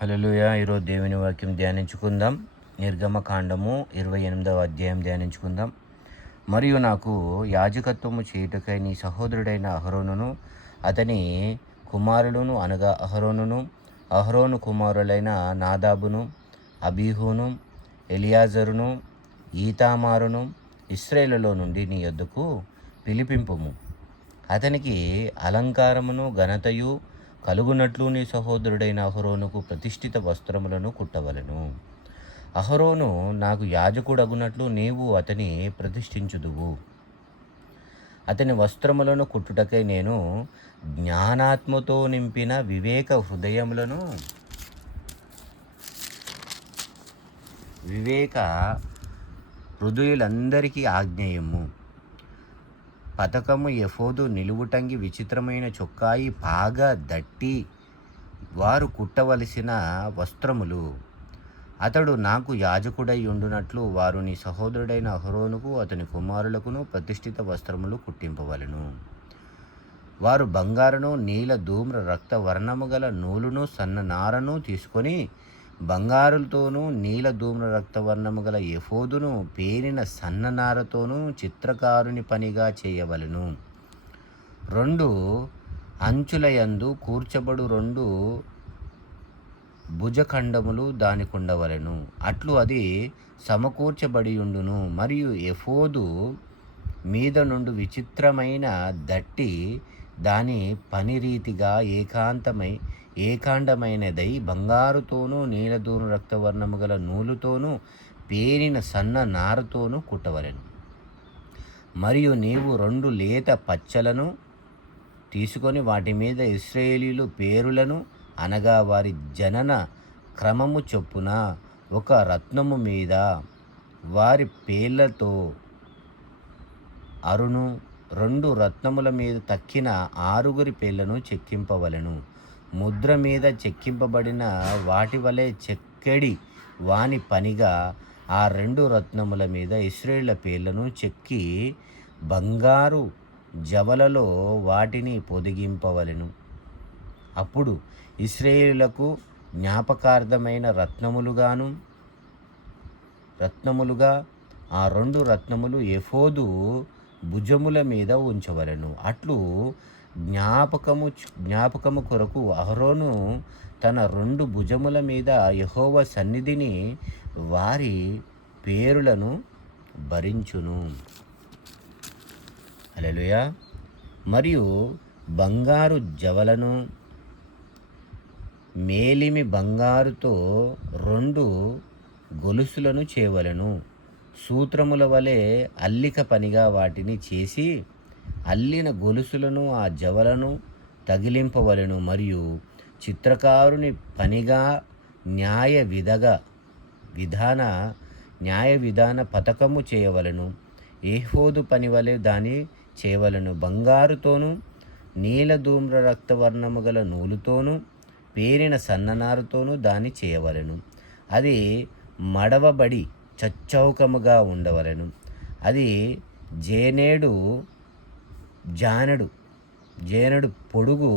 హల్లెలూయా. ఈరోజు దేవుని వాక్యం ధ్యానించుకుందాం. నిర్గమకాండము 28వ అధ్యాయం ధ్యానించుకుందాం. మరియు నాకు యాజకత్వము చేయుటకై నీ సహోదరుడైన అహరోనును అతని కుమారులను అనగా అహరోను కుమారులైన నాదాబును, అబీహును, ఎలియాజరును, ఈతామారును ఇశ్రాయేలులో నుండి నీ యొద్దకు పిలిపింపుము. అతనికి అలంకారమును ఘనతయు కలుగునట్లు నీ సహోదరుడైన అహరోనుకు ప్రతిష్ఠిత వస్త్రములను కుట్టవలెను. అహరోను నాకు యాజకుడగునట్లు నీవు అతని ప్రతిష్ఠించుదువు. అతని వస్త్రములను కుట్టుటకై నేను జ్ఞానాత్మతో నింపిన వివేక హృదయులందరికీ ఆజ్ఞేయము. పతకము, ఎఫోదు, నిలువుటంగి, విచిత్రమైన చొక్కాయి, పాగ, దట్టి వారు కుట్టవలసిన వస్త్రములు. అతడు నాకు యాజకుడై ఉండునట్లు వారు నీ సహోదరుడైన అహరోనుకు అతని కుమారులకును ప్రతిష్ఠిత వస్త్రములు కుట్టింపవలెను. వారు బంగారును, నీల, ధూమ్ర, రక్త వర్ణము గల నూలును, సన్న నారను తీసుకొని బంగారులతోనూ నీల, ధూమ్ర, రక్తవర్ణము గల ఎఫోదును పేరిన సన్ననారతోనూ చిత్రకారుని పనిగా చేయవలెను. 2 అంచులయందు కూర్చబడు 2 భుజఖండములు దానికుండవలెను. అట్లు అది సమకూర్చబడియుండును. మరియు ఎఫోదు మీద నుండి విచిత్రమైన దట్టి దాని పని రీతిగా ఏకాండమైనదై బంగారుతోనూ నీలధూమ్ర రక్తవర్ణము గల నూలుతోనూ పేరిన సన్న నారతోనూ కుట్టవలెను. మరియు నీవు 2 లేత పచ్చలను తీసుకొని వాటి మీద ఇశ్రాయేలీయుల పేరులను అనగా వారి జనన క్రమము చొప్పున ఒక రత్నము మీద వారి పేర్లతో అరును 2 రత్నముల మీద తక్కిన 6 పేర్లను చెక్కింపవలెను. ముద్ర మీద చెక్కింపబడిన వాటి వలె చెక్కడి వాని పనిగా ఆ 2 రత్నముల మీద ఇశ్రాయేలుల పేర్లను చెక్కి బంగారు జవలలో వాటిని పొదిగింపవలెను. అప్పుడు ఇశ్రాయేలులకు జ్ఞాపకార్థమైన రత్నములుగా ఆ 2 రత్నములు ఎఫోదు భుజముల మీద ఉంచవలెను. అట్లు జ్ఞాపకము కొరకు అహరోను తన 2 భుజముల మీద యెహోవా సన్నిధిని వారి పేరులను భరించును. హల్లెలూయా. మరియు బంగారు జవలను మేలిమి బంగారుతో 2 గొలుసులను చేయవలెను. సూత్రముల వలె అల్లిక పనిగా వాటిని చేసి అల్లిన గొలుసులను ఆ జవలను తగిలింపవలెను. మరియు చిత్రకారుని పనిగా న్యాయ విధాన పతకము చేయవలెను. ఎఫోదు పని వలె దాని చేయవలెను. బంగారుతోనూ నీల, ధూమ్ర, రక్తవర్ణము గల నూలుతోనూ పేరిన సన్ననారుతోనూ దాని చేయవలెను. అది మడవబడి చచ్చౌకముగా ఉండవలెను. అది జానెడు పొడుగు,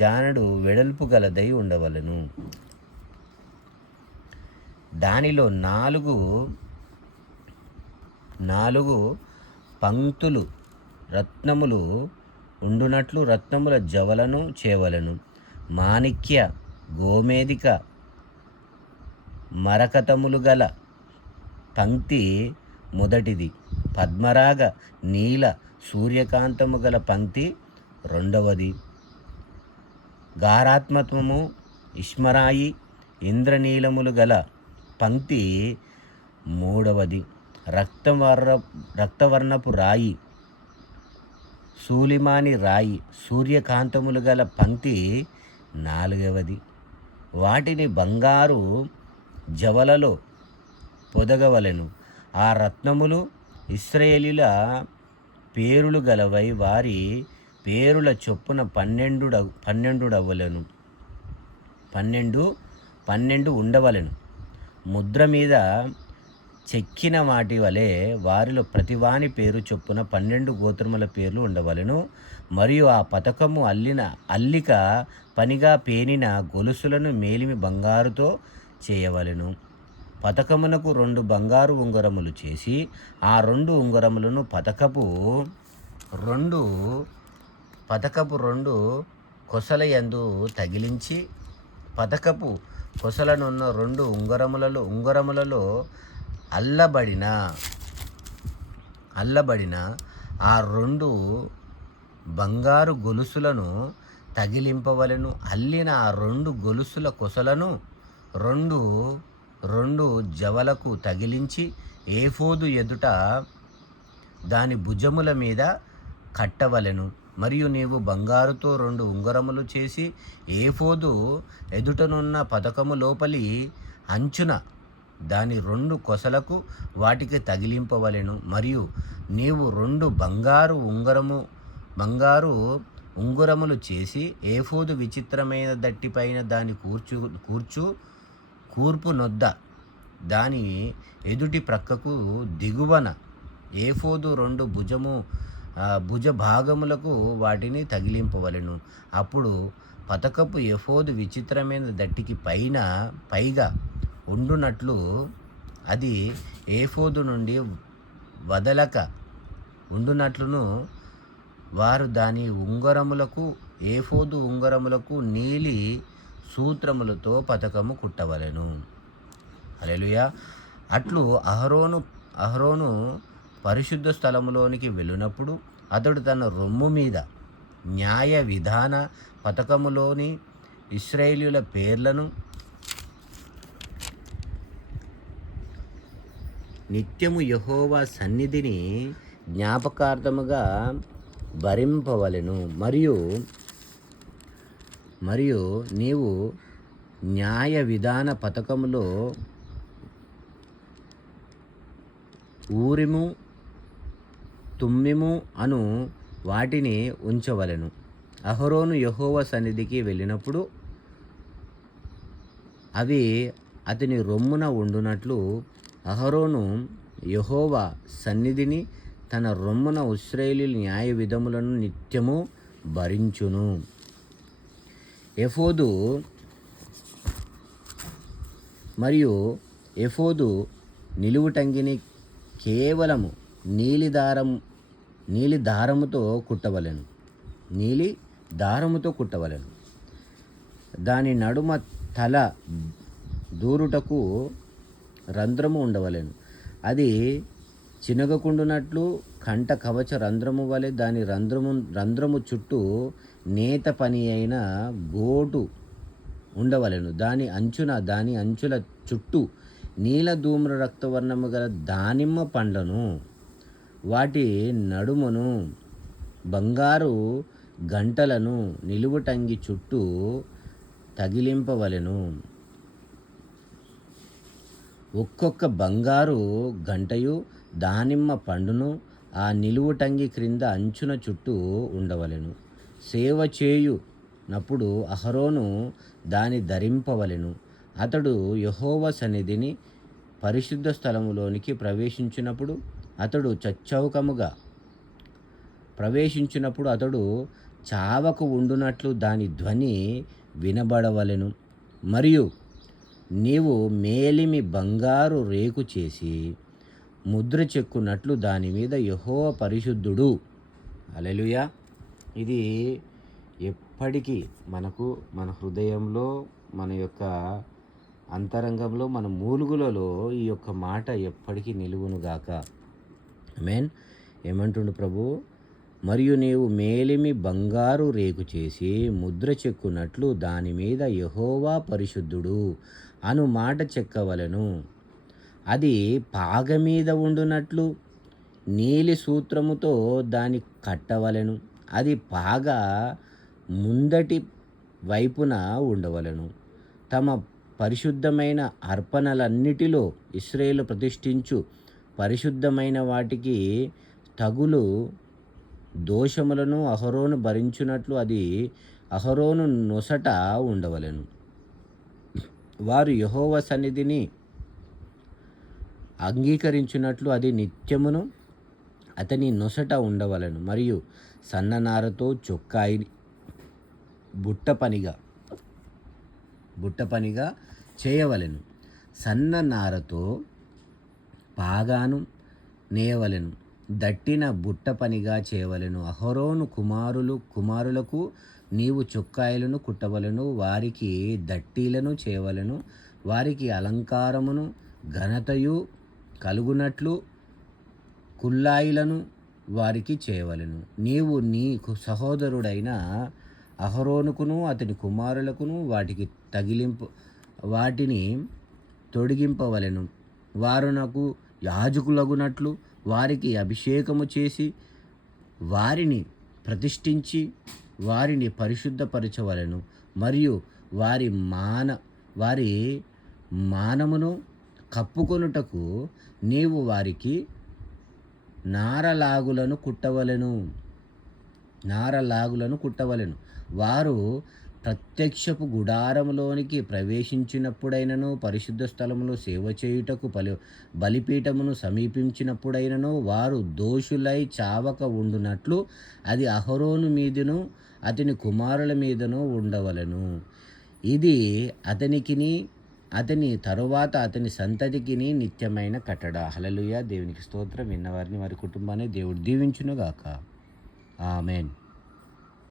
జానెడు వెడల్పు గలదై ఉండవలెను. దానిలో 4 పంక్తులు రత్నములు ఉండునట్లు రత్నముల జవలను చేయవలెను. మాణిక్య, గోమేధిక, మరకతములు గల పంక్తి మొదటిది. పద్మరాగ, నీల, సూర్యకాంతము గల పంక్తి రెండవది. గారాత్మత్వము, ఇష్మరాయి, ఇంద్రనీలములు గల పంక్తి మూడవది. రక్తవర్ణపు రాయి, సూలిమాని రాయి, సూర్యకాంతములు గల పంక్తి నాలుగవది. వాటిని బంగారు జవలలో పొదగవలెను. ఆ రత్నములు ఇశ్రాయేలీయుల పేరులు గలవై వారి పేరుల చొప్పున 12 ఉండవలెను. ముద్ర మీద చెక్కిన వాటి వలె వారిలో ప్రతివాని పేరు చొప్పున 12 గోత్రముల పేర్లు ఉండవలెను. మరియు ఆ పతకము అల్లిక పనిగా పేనిన గొలుసులను మేలిమి బంగారుతో చేయవలెను. పతకమునకు 2 బంగారు ఉంగరములు చేసి ఆ 2 ఉంగరములను పతకపు 2 కొసలయందు తగిలించి పతకపు కొసలనున్న 2 ఉంగరములలో అల్లబడిన ఆ 2 బంగారు గొలుసులను తగిలింపవలెను. అల్లిన ఆ 2 గొలుసుల కొసలను 2 జవలకు తగిలించి ఏఫోదు ఎదుట దాని భుజముల మీద కట్టవలెను. మరియు నీవు బంగారుతో 2 ఉంగరములు చేసి ఏఫోదు ఎదుటనున్న పతకము లోపలి అంచున దాని 2 కొసలకు వాటికి తగిలింపవలెను. మరియు నీవు 2 బంగారు ఉంగరములు చేసి ఏఫోదు విచిత్రమైన దట్టిపైన దాని కూర్పు నొద్ద దాని ఎదుటి ప్రక్కకు దిగువన ఏఫోదు 2 భుజ భాగములకు వాటిని తగిలింపవలెను. అప్పుడు పతకపు ఏఫోదు విచిత్రమైన దట్టికి పైగా ఉండునట్లు అది ఏఫోదు నుండి వదలక ఉండునట్లును వారు దాని ఏఫోదు ఉంగరములకు నీలి సూత్రములతో పతకము కుట్టవలెను. హల్లెలూయా. అట్లు అహరోను పరిశుద్ధ స్థలములోనికి వెళ్ళినప్పుడు అతడు తన రొమ్ము మీద న్యాయ విధాన పతకములోని ఇశ్రాయేలీయుల పేర్లను నిత్యము యెహోవా సన్నిధిని జ్ఞాపకార్థముగా భరింపవలెను. మరియు నీవు న్యాయ విధాన పతకములో ఊరిము తుమ్మిము అను వాటిని ఉంచవలెను. అహరోను యెహోవా సన్నిధికి వెళ్ళినప్పుడు అవి అతని రొమ్మున ఉండునట్లు అహరోను యెహోవా సన్నిధిని తన రొమ్మున ఇశ్రాయేలీయుల న్యాయ విధములను నిత్యము భరించును. ఎఫోదు నిలువుటంగిని కేవలము నీలి దారముతో కుట్టవలెను. దాని నడుమ తల దూరుటకు రంధ్రము ఉండవలెను. అది చినగకుండునట్లు కంట కవచ రంధ్రము వలె దాని రంధ్రము చుట్టూ నేత పని అయిన గోటు ఉండవలెను. దాని అంచుల చుట్టూ నీల ధూమ్ర రక్తవర్ణము గల దానిమ్మ పండ్లను వాటి నడుమును బంగారు గంటలను నిలువుటంగి చుట్టూ తగిలింపవలెను. ఒక్కొక్క బంగారు గంటయు దానిమ్మ పండును ఆ నిలువుటంగి క్రింద అంచున చుట్టూ ఉండవలెను. సేవ చేయునప్పుడు అహరోను దాని ధరింపవలెను. అతడు యెహోవా సన్నిధిని పరిశుద్ధ స్థలములోనికి ప్రవేశించినప్పుడు అతడు చావక ఉండునట్లు దాని ధ్వని వినబడవలెను. మరియు నీవు మేలిమి బంగారు రేకు చేసి ముద్ర చెక్కునట్లు దాని మీద యెహోవా పరిశుద్ధుడు. హల్లెలూయా. ఇది ఎప్పటికీ మన హృదయంలో, మన యొక్క అంతరంగంలో, మన మూలుగులలో ఈ యొక్క మాట ఎప్పటికీ నిలువునుగాక. ఆమేన్. ఏమంటుండు ప్రభు? మరియు నీవు మేలిమి బంగారు రేకు చేసి ముద్ర చెక్కునట్లు దాని మీద యెహోవా పరిశుద్ధుడు అను మాట చెక్కవలెను. అది పాగ మీద ఉండునట్లు నీలి సూత్రముతో దాని కట్టవలెను. అది పాగ ముందటి వైపున ఉండవలెను. తమ పరిశుద్ధమైన అర్పణలన్నిటిలో ఇశ్రాయేలు ప్రతిష్ఠించు పరిశుద్ధమైన వాటికి తగులు దోషములను అహరోను భరించునట్లు అది అహరోను నొసట ఉండవలెను. వారు యెహోవా సన్నిధిని అంగీకరించినట్లు అది నిత్యమును అతని నొసట ఉండవలెను. మరియు సన్ననారతో చొక్కాయిని బుట్ట పనిగా చేయవలెను. సన్ననారతో పాగాను నేయవలెను. దట్టిన బుట్ట పనిగా చేయవలెను. అహరోను కుమారులకు నీవు చొక్కాయలను కుట్టవలెను. వారికి దట్టీలను చేయవలెను. వారికి అలంకారమును ఘనతయు కలుగునట్లు కుల్లాయిలను వారికి చేయవలెను. నీవు నీ సహోదరుడైన అహరోనుకును అతని కుమారులకును వాటిని తొడిగింపవలెను. వారు నాకు యాజకులగునట్లు వారికి అభిషేకము చేసి వారిని ప్రతిష్ఠించి వారిని పరిశుద్ధపరచవలెను. మరియు వారి మానమును కప్పుకొనుటకు నీవు వారికి నారలాగులను కుట్టవలెను. వారు ప్రత్యక్షపు గుడారములోనికి ప్రవేశించినప్పుడైనను, పరిశుద్ధ స్థలములో సేవ చేయుటకు బలిపీఠమును సమీపించినప్పుడైనను వారు దోషులై చావక ఉండునట్లు అది అహరోను మీదను అతని కుమారుల మీదను ఉండవలెను. ఇది అతనికిని అతని తరువాత అతని సంతతికిని నిత్యమైన కట్టడ. హల్లెలూయా. దేవునికి స్తోత్రం. విన్నవారిని వారి కుటుంబాన్ని దేవుడు దీవించునుగాక. ఆమెన్.